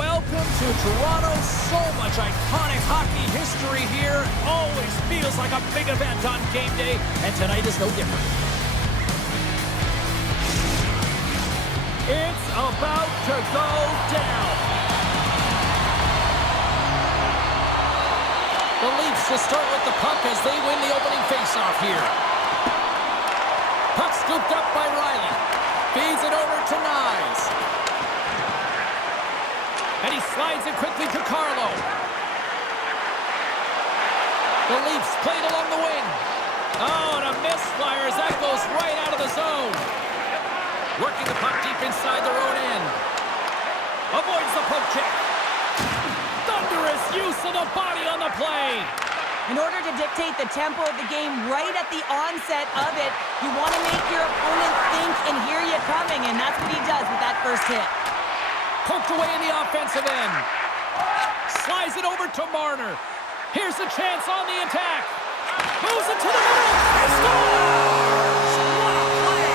Welcome to Toronto. So much iconic hockey history here. Always feels like a big event on game day, and tonight is no different. It's about to go down. The Leafs will start with the puck as they win the opening faceoff here. Puck scooped up by Riley. Feeds it over to Nyes. And he slides it quickly to Carlo. The Leafs played along the wing. Oh, and a misfire as that goes right out of the zone. Working the puck deep inside their own end. Avoids the poke check. Thunderous use of the body on the play. In order to dictate the tempo of the game right at the onset of it, you want to make your opponent think and hear you coming, and that's what he does with that first hit. Poked away in the offensive end. Slides it over to Marner. Here's a chance on the attack. Moves it to the middle. He scores! What a play!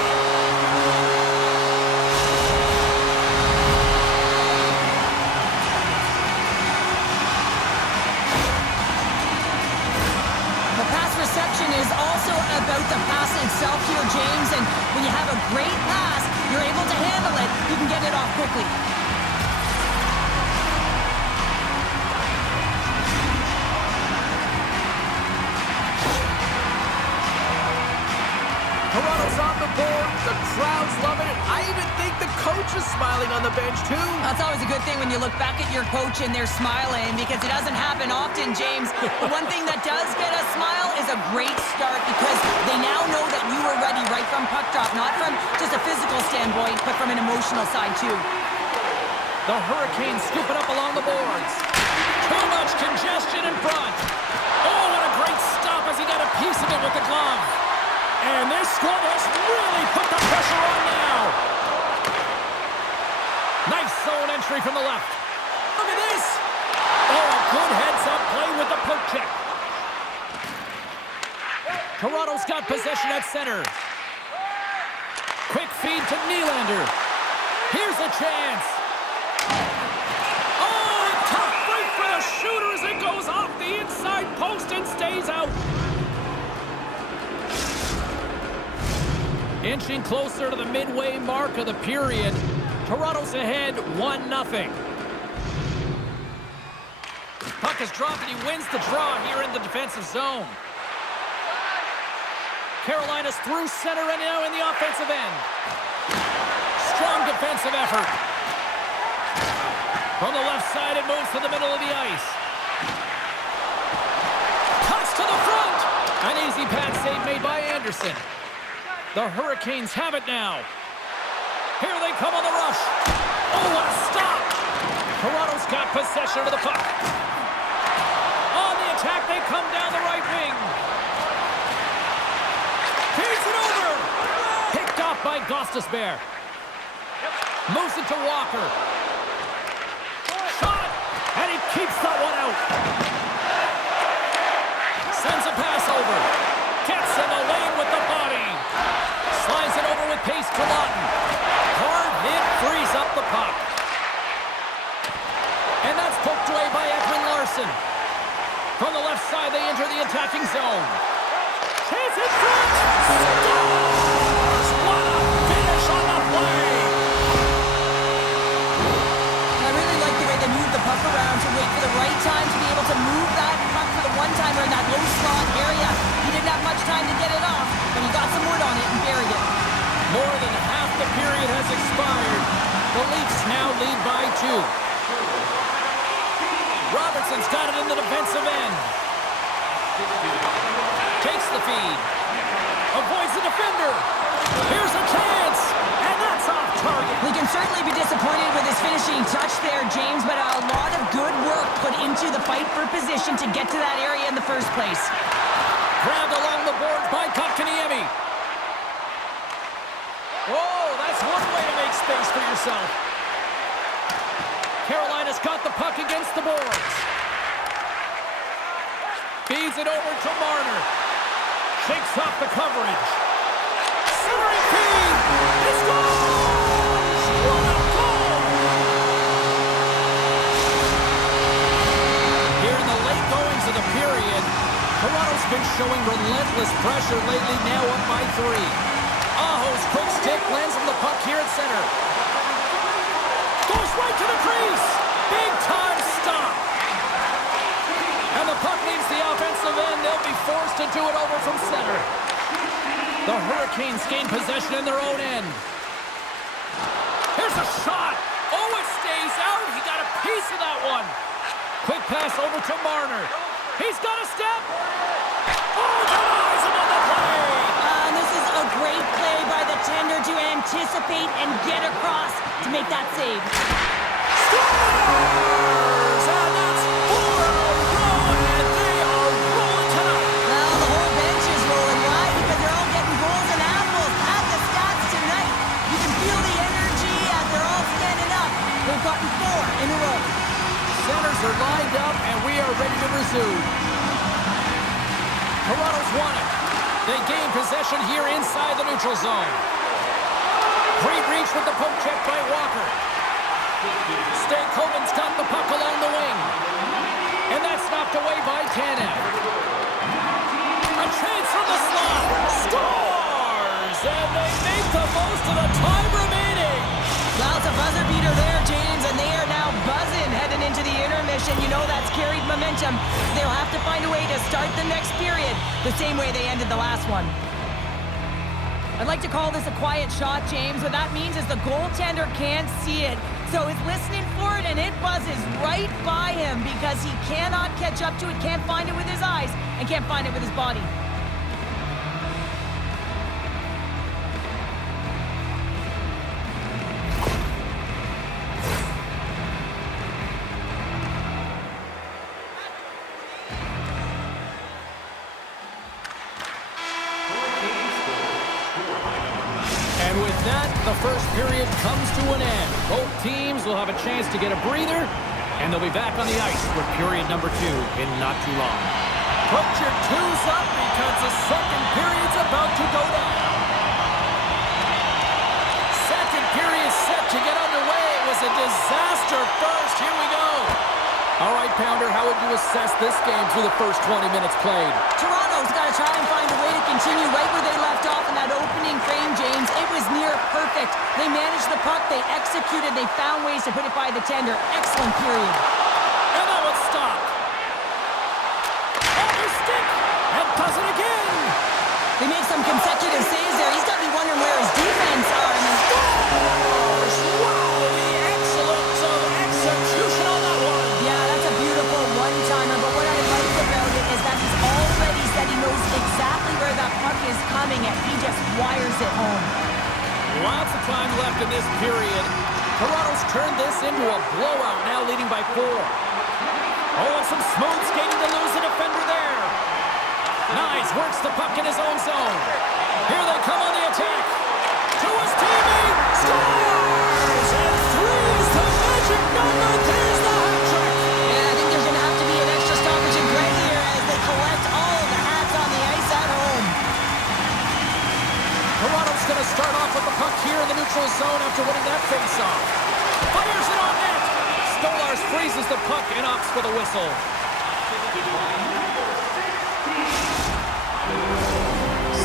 The pass reception is also about the pass itself here, James, and when you have a great pass, you're able to handle it, you can get it off quickly. Toronto's on the board. The crowd's loving it. I even think the coach is smiling on the bench, too. That's always a good thing when you look back at your coach and they're smiling, because it doesn't happen often, James. The one thing that does get a smile is a great start, because they now know that you were ready right from puck drop, not from just a physical standpoint, but from an emotional side, too. The Hurricanes scooping up along the boards. Too much congestion in front. Oh, what a great stop as he got a piece of it with the glove. And this squad has really put the pressure on now. Nice zone entry from the left. Look at this. Oh, a good heads-up play with the poke check. Toronto's got possession at center. Quick feed to Nylander. Here's a chance. Oh, a tough break for the shooter as it goes off the inside post and stays out. Inching closer to the midway mark of the period. Toronto's ahead 1-0. Puck is dropped and he wins the draw here in the defensive zone. Carolina's through center and now in the offensive end. Strong defensive effort. From the left side, it moves to the middle of the ice. Cuts to the front. An easy pad save made by Anderson. The Hurricanes have it now. Here they come on the rush. Oh, what a stop! Toronto's got possession of the puck. On the attack, they come down the right wing. Feeds it over. Picked off by Gostisbehere. Moves it to Walker. Shot, and he keeps that one out. Sends a pass over. Gets in the lane with the body. Slides it over with pace to Lawton. Hard hit frees up the puck. And that's poked away by Ekman Larsson. From the left side, they enter the attacking zone. Chance in front! Scores! What a finish on the play! I really like the way they move the puck around to wait for the right time to be able to move that puck for the one-timer in that low slot area. He didn't have much time to get it off, but he got some wood on it and buried it. More than half the period has expired. The Leafs now lead by 2. Robertson's got it in the defensive end. Takes the feed. Avoids the defender. Here's a chance. And that's off target. We can certainly be disappointed with his finishing touch there, James, but a lot of good work put into the fight for position to get to that area in the first place. Grabbed along the boards by Kotkaniemi. Oh, that's one way to make space for yourself. Carolina's got the puck against the boards. Feeds it over to Marner. Shakes off the coverage. Centering feed. He scores! What a goal! Ceaseless pressure lately, now up by 3. Aho's quick stick lands him the puck here at center. Goes right to the crease. Big time stop. And the puck leaves the offensive end. They'll be forced to do it over from center. The Hurricanes gain possession in their own end. Here's a shot. Oh, it stays out. He got a piece of that one. Quick pass over to Marner. He's got a step. Oh, denies him on the play. This is a great play by the tender to anticipate and get across to make that save. Scores! And that's 4 in a row, and they are rolling tonight. Well, the whole bench is rolling. Why? Because they're all getting goals and apples. At the stats tonight, you can feel the energy as they're all standing up. They've gotten 4 in a row. Centers are lined up, and we are ready to resume. Toronto's won it. They gain possession here inside the neutral zone. Great reach with the poke check by Walker. Stankoven's got the puck along the wing. And that's knocked away by Tanev. A chance from the slot. Scores! And they make the most of the time remaining. Well, it's a buzzer beater there, James, and they are now buzzing heading into the intermission. You know that's carried momentum. They'll have to find a way to start the next period the same way they ended the last one. I'd like to call this a quiet shot, James. What that means is the goaltender can't see it. So he's listening for it, and it buzzes right by him because he cannot catch up to it, can't find it with his eyes, and can't find it with his body. And with that, the first period comes to an end. Both teams will have a chance to get a breather, and they'll be back on the ice for period number 2 in not too long. Put your twos up because the second period's about to go down. Second period set to get underway. It was a disaster first. Here we go. All right, Pounder, how would you assess this game through the first 20 minutes played? Toronto's got to try and find a way to continue right where they left off in that opening frame, James. It was near perfect. They managed the puck, they executed, they found ways to put it by the tender. Excellent period. And that one stopped. Off his stick, and does it again. They made some consecutive saves there. He's got to be wondering where his defense are. Scores! Wow, the excellence of execution on that one. Yeah, that's a beautiful one-timer, but what I like about it is that he's already said he knows exactly where that puck is coming, and he just wires it home. Lots of time left in this period. Toronto's turned this into a blowout, now leading by 4. Oh, and some smooth skating to lose the defender there. Nice, works the puck in his own zone. Here they come on the attack. To his teammate, scores! And 3 is the magic number. There's the hat trick. Yeah, I think there's going to have to be an extra stoppage in play here as they collect all the hats on the ice at home. Toronto's going to start off with the puck here in the neutral zone after winning that faceoff. Fires it on net. Stolarz freezes the puck and opts for the whistle.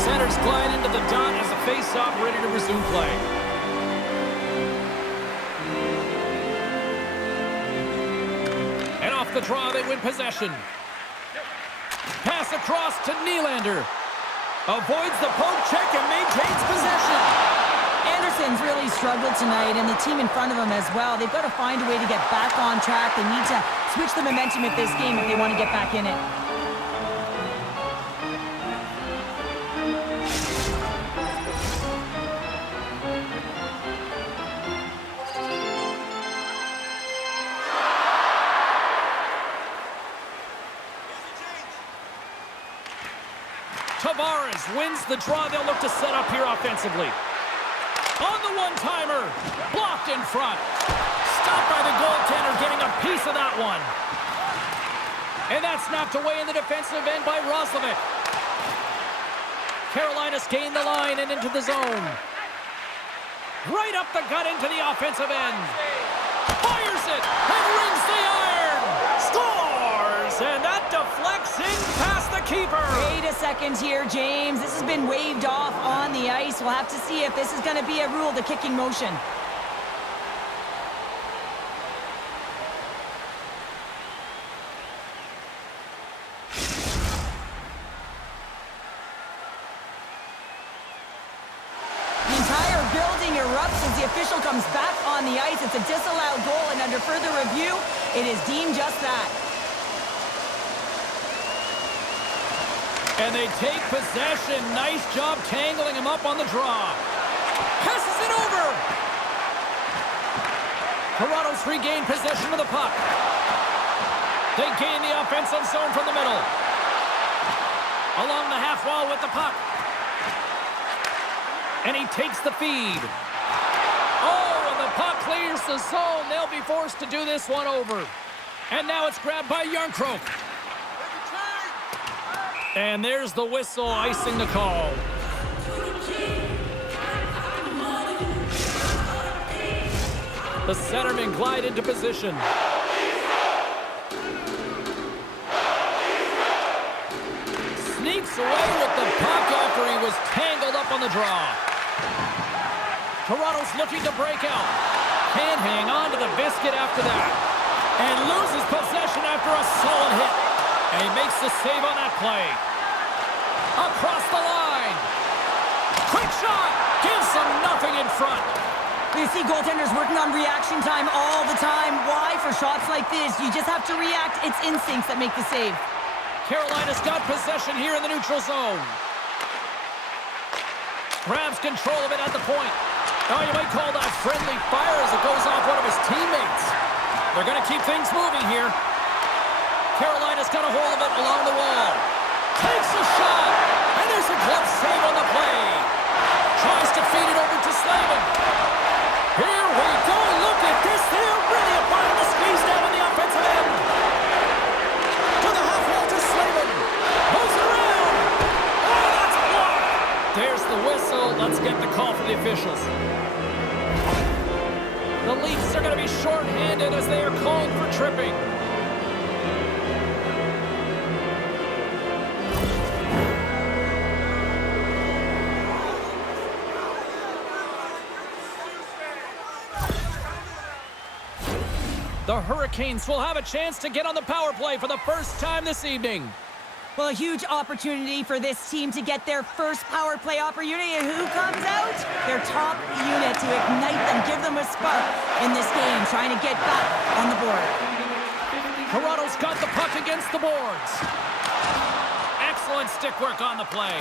Centers glide into the dot as the faceoff ready to resume play. And off the draw, they win possession. Pass across to Nylander. Avoids the poke check and maintains possession. Anderson's really struggled tonight, and the team in front of him as well. They've got to find a way to get back on track. They need to switch the momentum of this game if they want to get back in it. Tavares wins the draw. They'll look to set up here offensively. On the one-timer. Blocked in front. Stopped by the goaltender, getting a piece of that one. And that's knocked away in the defensive end by Roslovic. Carolina's gained the line and into the zone. Right up the gut into the offensive end. Fires it and rings the iron. Scores! And that deflects in past the keeper. Wait a second here, James. This has been waved off on the ice. We'll have to see if this is going to be a rule, the kicking motion. The entire building erupts as the official comes back on the ice. It's a disallowed goal, and under further review, it is deemed just that. And they take possession. Nice job tangling him up on the draw. Passes it over. Toronto's regained possession of the puck. They gain the offensive zone from the middle. Along the half wall with the puck. And he takes the feed. Oh, and the puck clears the zone. They'll be forced to do this one over. And now it's grabbed by Yarncroke. And there's the whistle, icing the call. The centerman glide into position. Sneaks away with the puck after he was tangled up on the draw. Toronto's looking to break out. Can't hang on to the biscuit after that. And loses possession after a solid hit. And he makes the save on that play. Across the line. Quick shot. Gives them nothing in front. You see goaltenders working on reaction time all the time. Why? For shots like this, you just have to react. It's instincts that make the save. Carolina's got possession here in the neutral zone. Grabs control of it at the point. Oh, you might call that friendly fire as it goes off one of his teammates. They're going to keep things moving here. Carolina's got a hold of it along the wall. Takes a shot. And there's a glove save on the play. Tries to feed it over to Slavin. Here we go. Look at this. They're really applying the squeeze down on the offensive end. To the half wall to Slavin. Moves it around. Oh, that's blocked. There's the whistle. Let's get the call from the officials. The Leafs are going to be shorthanded as they are called for tripping. The Hurricanes will have a chance to get on the power play for the first time this evening. Well, a huge opportunity for this team to get their first power play opportunity. And who comes out? Their top unit to ignite them, give them a spark in this game, trying to get back on the board. Toronto's got the puck against the boards. Excellent stick work on the play.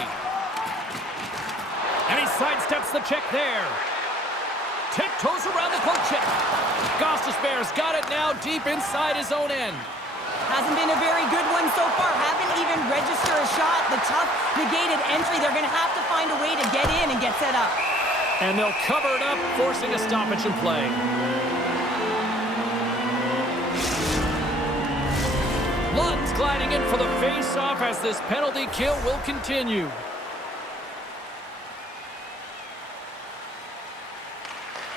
And he sidesteps the check there. Tiptoes around the poke check. Gostisbehere's got it now deep inside his own end. Hasn't been a very good one so far. Haven't even registered a shot. The tough negated entry. They're going to have to find a way to get in and get set up. And they'll cover it up, forcing a stoppage in play. Lund's gliding in for the face-off as this penalty kill will continue.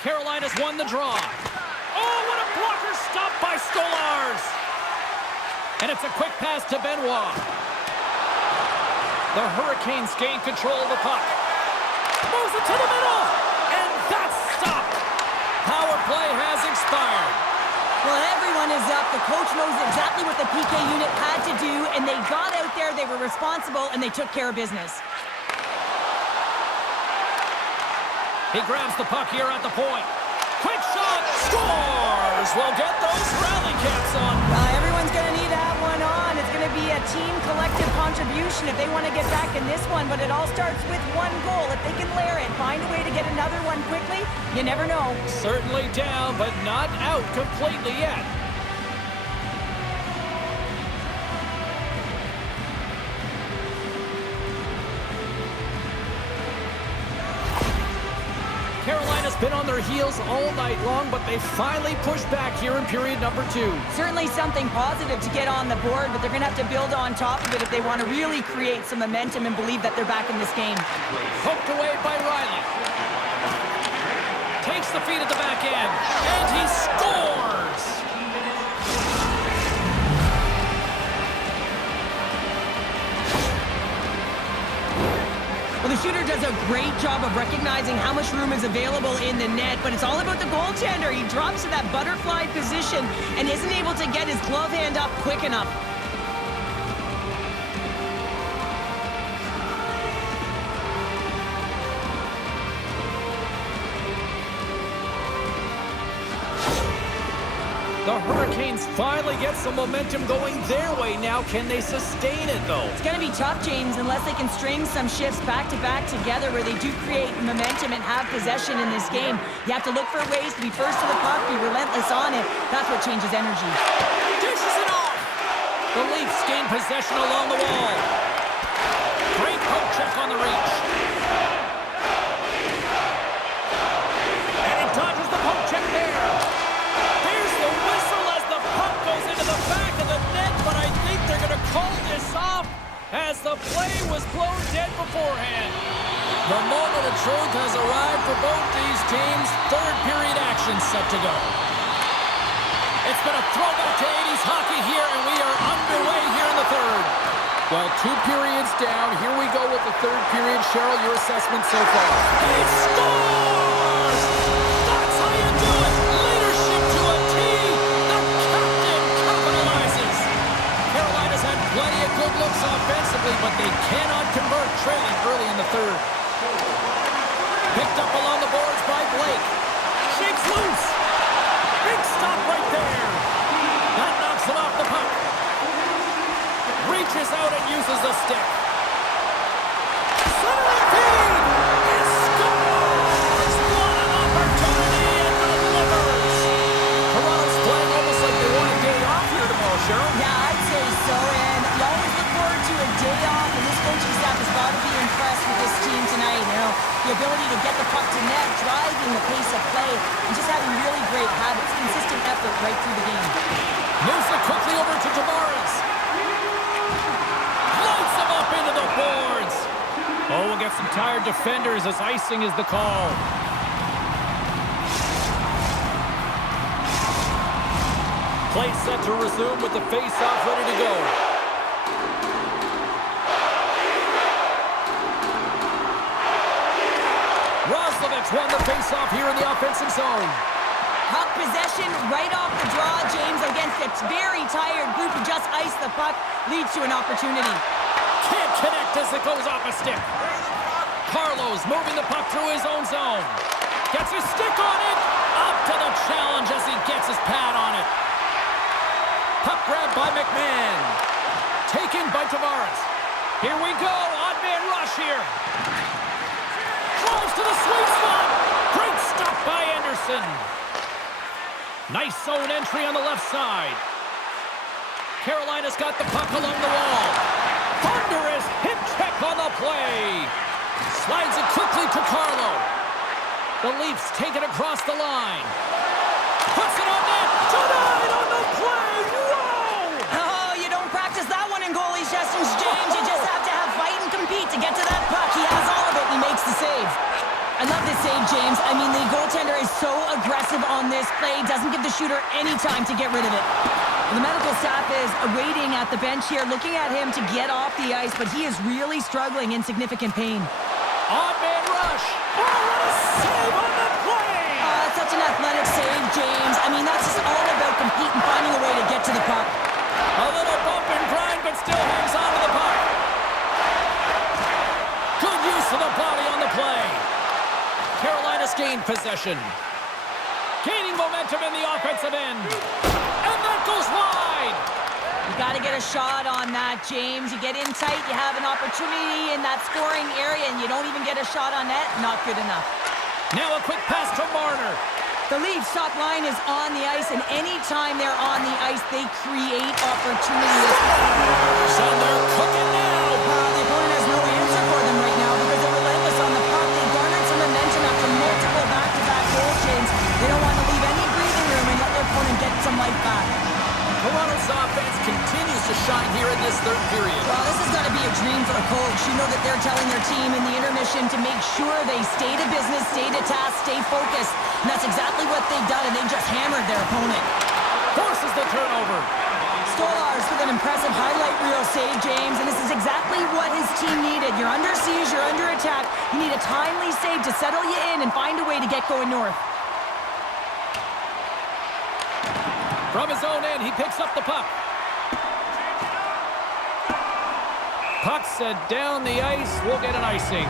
Carolina's won the draw. Oh, what a blocker stop by Stolarz. And it's a quick pass to Benoit. The Hurricanes gain control of the puck. Moves it to the middle. And that's stopped. Power play has expired. Well, everyone is up. The coach knows exactly what the PK unit had to do, and they got out there, they were responsible, and they took care of business. He grabs the puck here at the point. Quick shot, scores! We'll get those rally caps on. Everyone's going to need to have one on. It's going to be a team collective contribution if they want to get back in this one, but it all starts with one goal. If they can layer it, find a way to get another one quickly, you never know. Certainly down, but not out completely yet. Carolina's been on their heels all night long, but they finally pushed back here in period number 2. Certainly something positive to get on the board, but they're going to have to build on top of it if they want to really create some momentum and believe that they're back in this game. Poked away by Riley. Takes the feed at the back end, and he scores! Great job of recognizing how much room is available in the net, but it's all about the goaltender. He drops to that butterfly position and isn't able to get his glove hand up quick enough. The Hurricanes finally get some momentum going their way now. Can they sustain it, though? It's going to be tough, James, unless they can string some shifts back-to-back together where they do create momentum and have possession in this game. You have to look for ways to be first to the puck, be relentless on it. That's what changes energy. Dishes it off! The Leafs gain possession along the wall. Great poke check on the reach. And he dodges the poke check there. The whistle as the puck goes into the back of the net, but I think they're going to call this off as the play was blown dead beforehand. The moment of truth has arrived for both these teams. Third period action set to go. It's been a throwback to 80s hockey here, and we are underway here in the third. Well, 2 periods down. Here we go with the third period. Cheryl, your assessment so far. He scores! That's how you do it! Leadership to a T! The captain capitalizes! Carolina's had plenty of good looks offensively, but they cannot convert, trailing early in the third. Picked up along the boards by Blake. Shakes loose! Big stop right there! That knocks him off the puck. Reaches out and uses the stick. Centering feed! He scores! What an opportunity and delivers! Toronto's playing almost like they want a day off here tomorrow, Cheryl. Yeah, I'd say so, and you always look forward to a day off, and this coaching staff has got to be impressed with this team tonight. You know, the ability to get the puck to net, driving the pace of play, and just having really great habits, consistent effort right through the game. Moves it quickly over to Tavares. Lights him up into the boards. Oh, we'll get some tired defenders as icing is the call. Play set to resume with the face-off ready to go. Roslovic won the face-off here in the offensive zone. Puck possession right off the draw, James, against a very tired group who just iced the puck, leads to an opportunity. Can't connect as it goes off a stick. Carlos moving the puck through his own zone. Gets his stick on it. Up to the challenge as he gets his pad on it. Puck grab by McMahon. Taken by Tavares. Here we go. Odd man rush here. Drives to the sweet spot. Great stop by Anderson. Nice zone entry on the left side. Carolina's got the puck along the wall. Thunderous hip check on the play. Slides it quickly to Carlo. The Leafs take it across the line. Puts it on net. Denied on the play. Whoa! Oh, you don't practice that one in goalie sessions, James. You just have to have fight and compete to get to that puck. He has all of it, and he makes the save. I love this save, James. I mean, the goaltender is so aggressive on this play. Doesn't give the shooter any time to get rid of it. The medical staff is waiting at the bench here, looking at him to get off the ice, but he is really struggling in significant pain. Odd man rush. Oh, what a save on the play! That's such an athletic save, James. I mean, that's just all about competing, finding a way to get to the puck. A little bump and grind, but still hangs on to the puck. Good use of the body on the play. Carolina's gained possession. Gaining momentum in the offensive end. And that goes wide. You got to get a shot on that, James. You get in tight, you have an opportunity in that scoring area, and you don't even get a shot on net. Not good enough. Now a quick pass to Marner. The Leafs top line is on the ice, and anytime they're on the ice, they create opportunities. So they're cooking now. The opponent has no answer for them right now because they're relentless on the puck. They garnered some momentum after multiple back-to-back goal chains. They don't want to leave any breathing room and let their opponent get some life back. Toronto's offense continues to shine here in this third period. Well, this has got to be a dream for the coach. You know that they're telling their team in the intermission to make sure they stay to business, stay to task, stay focused. And that's exactly what they've done, and they just hammered their opponent. Forces the turnover. Stolarz with an impressive highlight reel save, James, and this is exactly what his team needed. You're under siege, you're under attack. You need a timely save to settle you in and find a way to get going north. From his own end, he picks up the puck. Puck set down the ice. We'll get an icing.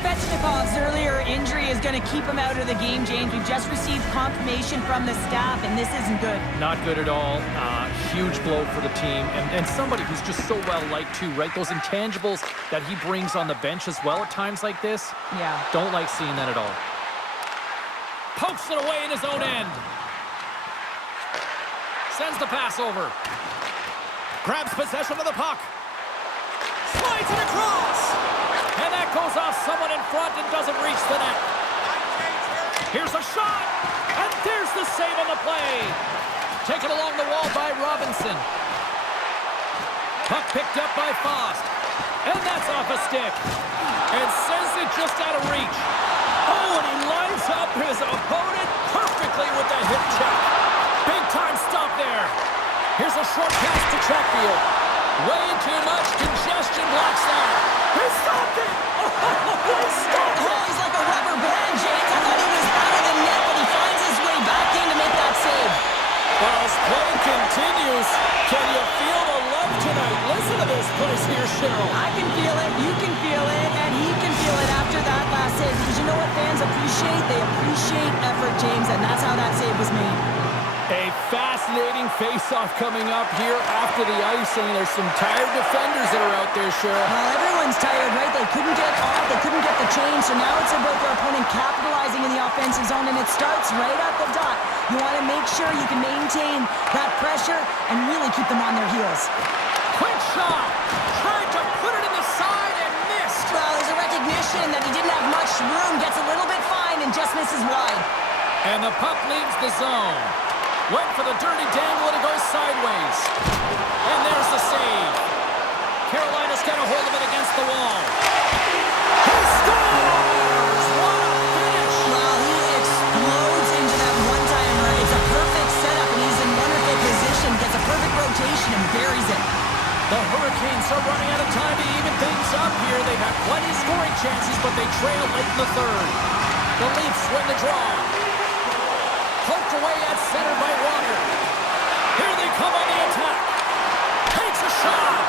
Svechnikov's earlier injury is going to keep him out of the game, James. We've just received confirmation from the staff, and this isn't good. Not good at all. Huge blow for the team. And somebody who's just so well-liked, too, right? Those intangibles that he brings on the bench as well at times like this. Yeah. Don't like seeing that at all. Pokes it away in his own end. Sends the pass over. Grabs possession of the puck. Slides it across. And that goes off someone in front and doesn't reach the net. Here's a shot. And there's the save on the play. Taken along the wall by Robinson. Puck picked up by Fost. And that's off a stick. And sends it just out of reach. Oh, and he lines up his opponent perfectly with the hip check. Big time stop there. Here's a short pass to Chatfield. Way too much congestion blocks that. He stopped it! Oh, he stopped it! Oh, he's like a rubber band, James. I thought he was out of the net, but he finds his way back in to make that save. Well, as play continues, can you feel the love tonight? Listen to this place here, Cheryl. I can feel it, you can feel it, and he can feel it after that last save. Because you know what fans appreciate? They appreciate effort, James, and that's how that save was made. A fascinating face-off coming up here after the icing. There's some tired defenders that are out there, Cheryl. Well, everyone's tired, right? They couldn't get off, they couldn't get the change, so now it's about their opponent capitalizing in the offensive zone, and it starts right at the dot. You want to make sure you can maintain that pressure and really keep them on their heels. Quick shot! Tried to put it in the side and missed. Well, there's a recognition that he didn't have much room, gets a little bit fine, and just misses wide. And the puck leaves the zone. Went for the dirty dangle and it goes sideways. And there's the save. Carolina's got a hold of it against the wall. He scores! What a finish! Well, he explodes into that one-timer. It's a perfect setup, and he's in wonderful position. Gets a perfect rotation and buries it. The Hurricanes are running out of time to even things up here. They've had plenty of scoring chances, but they trail late in the third. The Leafs win the draw. Poked away at center by Walker. Here they come on the attack. Takes a shot,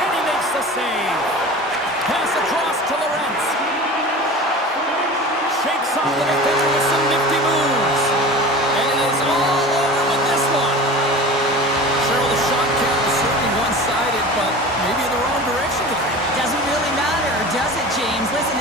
and he makes the save. Pass across to Lorentz. Shakes off the defender with some